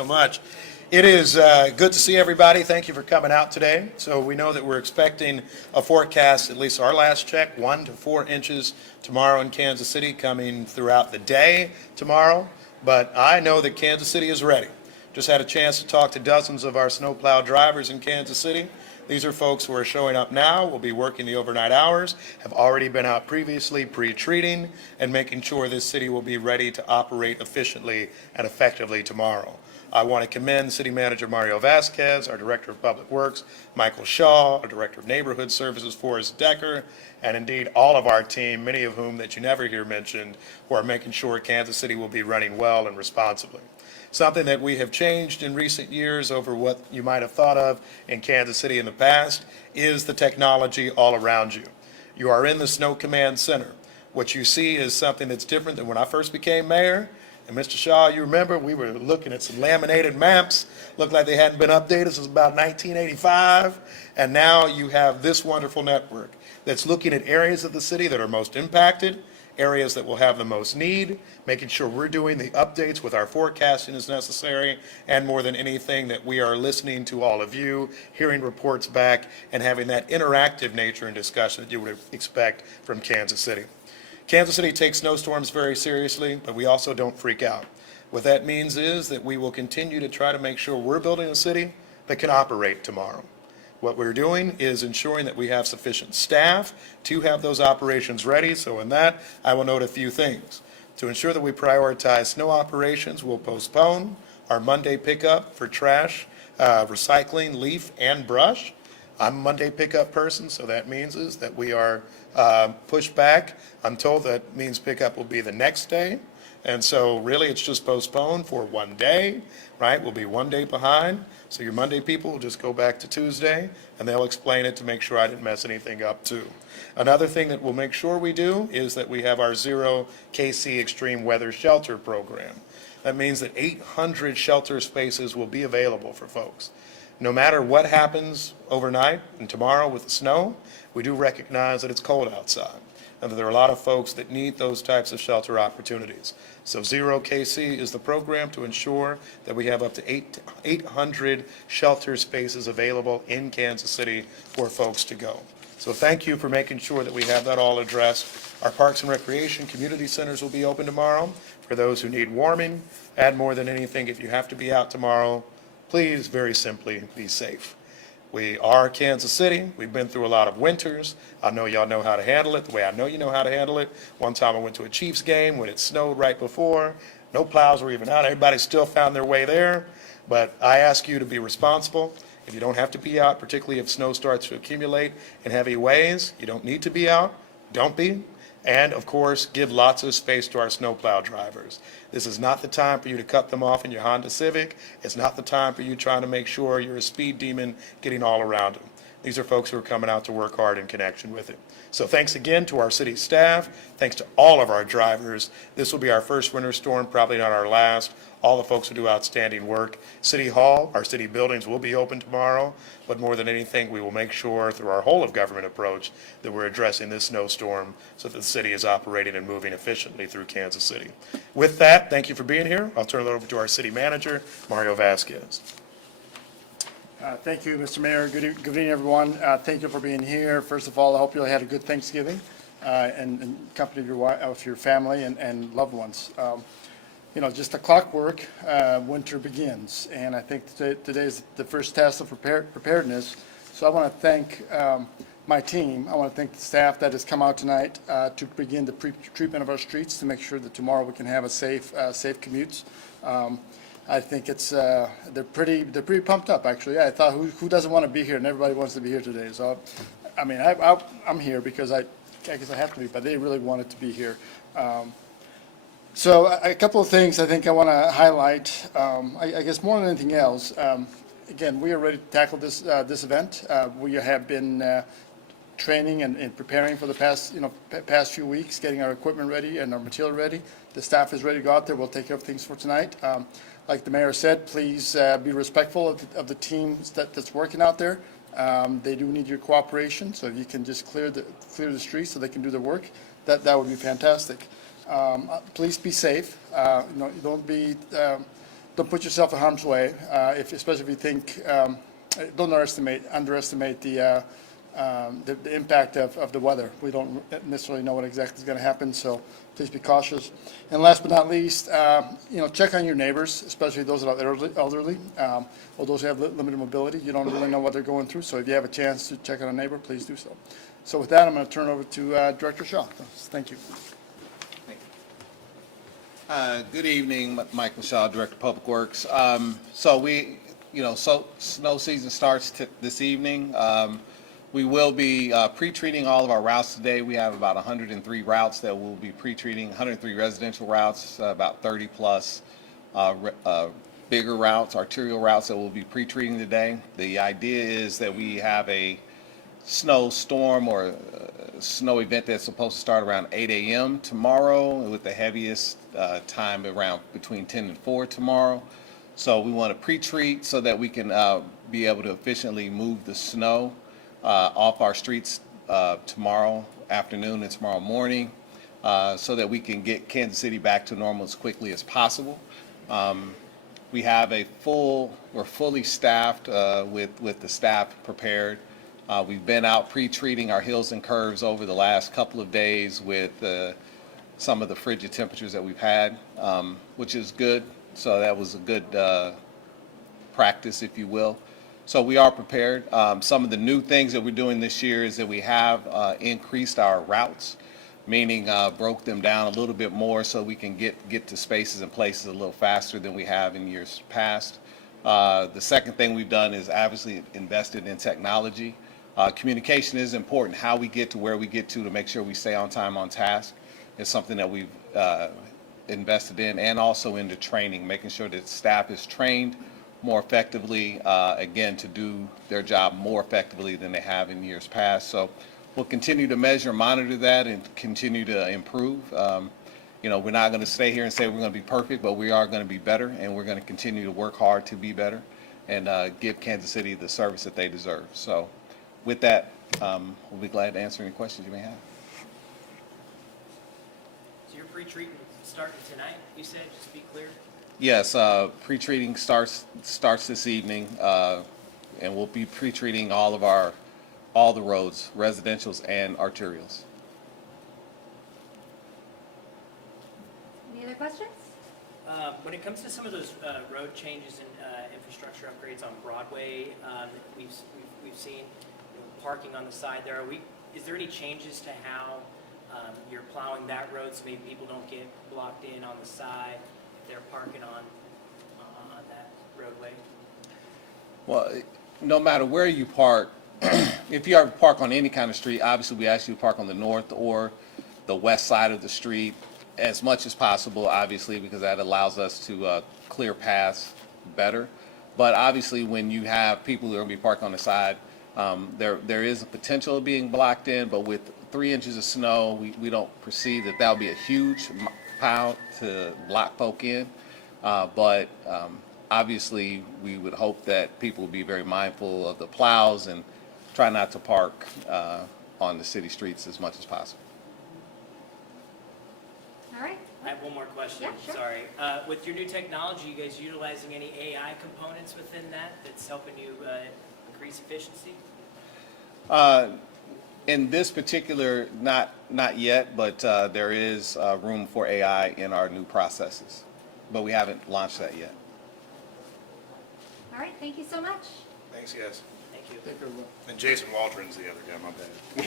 so much. It is good to see everybody. Thank you for coming out today. So we know that we're expecting a forecast, at least our last check, 1 to 4 inches tomorrow in Kansas City, coming throughout the day tomorrow. But I know that Kansas City is ready. Just had a chance to talk to dozens of our snowplow drivers in Kansas City. These are folks who are showing up now, will be working the overnight hours, have already been out previously pre-treating, and making sure this city will be ready to operate efficiently and effectively tomorrow. I want to commend City Manager Mario Vasquez, our Director of Public Works, Michael Shaw, our Director of Neighborhood Services, Forrest Decker, and indeed all of our team, many of whom that you never hear mentioned, who are making sure Kansas City will be running well and responsibly. Something that we have changed in recent years over what you might have thought of in Kansas City in the past is the technology all around you. You are in the Snow Command Center. What you see is something that's different than when I first became mayor. And Mr. Shaw, you remember, we were looking at some laminated maps, looked like they hadn't been updated since about 1985. And now you have this wonderful network that's looking at areas of the city that are most impacted, areas that will have the most need, making sure we're doing the updates with our forecasting as necessary, and more than anything that we are listening to all of you, hearing reports back, and having that interactive nature and discussion that you would expect from Kansas City. Kansas City takes snowstorms very seriously, but we also don't freak out. What that means is that we will continue to try to make sure we're building a city that can operate tomorrow. What we're doing is ensuring that we have sufficient staff to have those operations ready. So in that, I will note a few things. To ensure that we prioritize snow operations, we'll postpone our Monday pickup for trash, recycling, leaf, and brush. I'm a Monday pickup person, so that means is that we are pushed back. I'm told that means pickup will be the next day. And so really it's just postponed for one day, right? We'll be one day behind. So your Monday people will just go back to Tuesday and they'll explain it to make sure I didn't mess anything up too. Another thing that we'll make sure we do is that we have our Zero KC Extreme Weather Shelter Program. That means that 800 shelter spaces will be available for folks. No matter what happens overnight and tomorrow with the snow, we do recognize that it's cold outside and that there are a lot of folks that need those types of shelter opportunities. So Zero KC is the program to ensure that we have up to 800 shelter spaces available in Kansas City for folks to go. So thank you for making sure that we have that all addressed. Our parks and recreation community centers will be open tomorrow for those who need warming. And more than anything, if you have to be out tomorrow, please, very simply, be safe. We are Kansas City. We've been through a lot of winters. I know y'all know how to handle it the way I know you know how to handle it. One time I went to a Chiefs game when it snowed right before. No plows were even out. Everybody still found their way there. But I ask you to be responsible. If you don't have to be out, particularly if snow starts to accumulate in heavy ways, you don't need to be out. Don't be. And, of course, give lots of space to our snowplow drivers. This is not the time for you to cut them off in your Honda Civic. It's not the time for you trying to make sure you're a speed demon getting all around them. These are folks who are coming out to work hard in connection with it. So thanks again to our city staff. Thanks to all of our drivers. This will be our first winter storm, probably not our last. All the folks who do outstanding work. City Hall, our city buildings will be open tomorrow, but more than anything, we will make sure through our whole of government approach that we're addressing this snowstorm so that the city is operating and moving efficiently through Kansas City. With that, thank you for being here. I'll turn it over to our city manager, Mario Vasquez. Thank you, Mr. Mayor. Good evening, everyone. Thank you for being here. First of all, I hope you all had a good Thanksgiving and company of your family and loved ones. You know, just a clockwork, winter begins, and I think today is the first test of preparedness. So I want to thank my team. I want to thank the staff that has come out tonight to begin the pre-treatment of our streets to make sure that tomorrow we can have a safe commutes. I think it's they're pretty pumped up, actually. I thought who doesn't want to be here, and everybody wants to be here today. So I mean I'm here because I guess I have to be, but they really wanted to be here. So a couple of things I think I want to highlight. I guess more than anything else, again, we are ready to tackle this event. We have been training and preparing for the past few weeks, getting our equipment ready and our material ready. The staff is ready to go out there. We'll take care of things for tonight. Like the mayor said, please be respectful of the teams that's working out there. They do need your cooperation, so if you can just clear the streets so they can do their work, that would be fantastic. Please be safe. Don't be don't put yourself in harm's way, especially if you think, don't underestimate the impact of the weather. We don't necessarily know what exactly is going to happen, so please be cautious. And last but not least, check on your neighbors, especially those that are elderly, or those who have limited mobility. You don't really know what they're going through, so if you have a chance to check on a neighbor, please do so. So with that, I'm going to turn it over to Director Shaw. Thank you. Good evening, Michael Shaw, Director of Public Works. So snow season starts this evening. We will be pre-treating all of our routes today. We have about 103 routes that we'll be pre-treating, 103 residential routes, about 30 plus bigger routes, arterial routes that we'll be pre-treating today. The idea is that we have a snow storm or snow event that's supposed to start around 8 a.m. tomorrow, with the heaviest time around between 10 and 4 tomorrow. So we want to pre-treat so that we can be able to efficiently move the snow off our streets tomorrow afternoon and tomorrow morning, so that we can get Kansas City back to normal as quickly as possible. We have we're fully staffed with the staff prepared. We've been out pre-treating our hills and curves over the last couple of days with some of the frigid temperatures that we've had, which is good. So that was a good practice, if you will. So we are prepared. Some of the new things that we're doing this year is that we have increased our routes, meaning broke them down a little bit more so we can get to spaces and places a little faster than we have in years past. The second thing we've done is obviously invested in technology. Communication is important. How we get to where we get to make sure we stay on time, on task, is something that we've invested in, and also into training, making sure that staff is trained more effectively, again, to do their job more effectively than they have in years past. So we'll continue to measure, monitor that, and continue to improve. We're not going to stay here and say we're going to be perfect, but we are going to be better, and we're going to continue to work hard to be better and give Kansas City the service that they deserve. So with that, we'll be glad to answer any questions you may have. So your pre-treatment starting tonight, you said, just to be clear? Yes, pre-treating starts this evening, and we'll be pre-treating all the roads, residentials and arterials. Any other questions? When it comes to some of those road changes and infrastructure upgrades on Broadway, we've seen parking on the side there. Is there any changes to how you're plowing that road so maybe people don't get blocked in on the side if they're parking on that roadway? Well, no matter where you park, if you ever park on any kind of street, obviously we ask you to park on the north or the west side of the street as much as possible, obviously, because that allows us to clear paths better. But obviously when you have people who are going to be parked on the side, there is a potential of being blocked in, but with 3 inches of snow, we don't perceive that that'll be a huge pile to block folk in. But obviously, we would hope that people will be very mindful of the plows and try not to park on the city streets as much as possible. All right. I have one more question. Yeah, sure. Sorry. With your new technology, you guys utilizing any AI components within that's helping you increase efficiency? In this particular, not yet, but there is room for AI in our new processes, but we haven't launched that yet. All right. Thank you so much. Thanks, guys. Thank you. Thank you, everyone. And Jason Waldron's the other guy, my bad.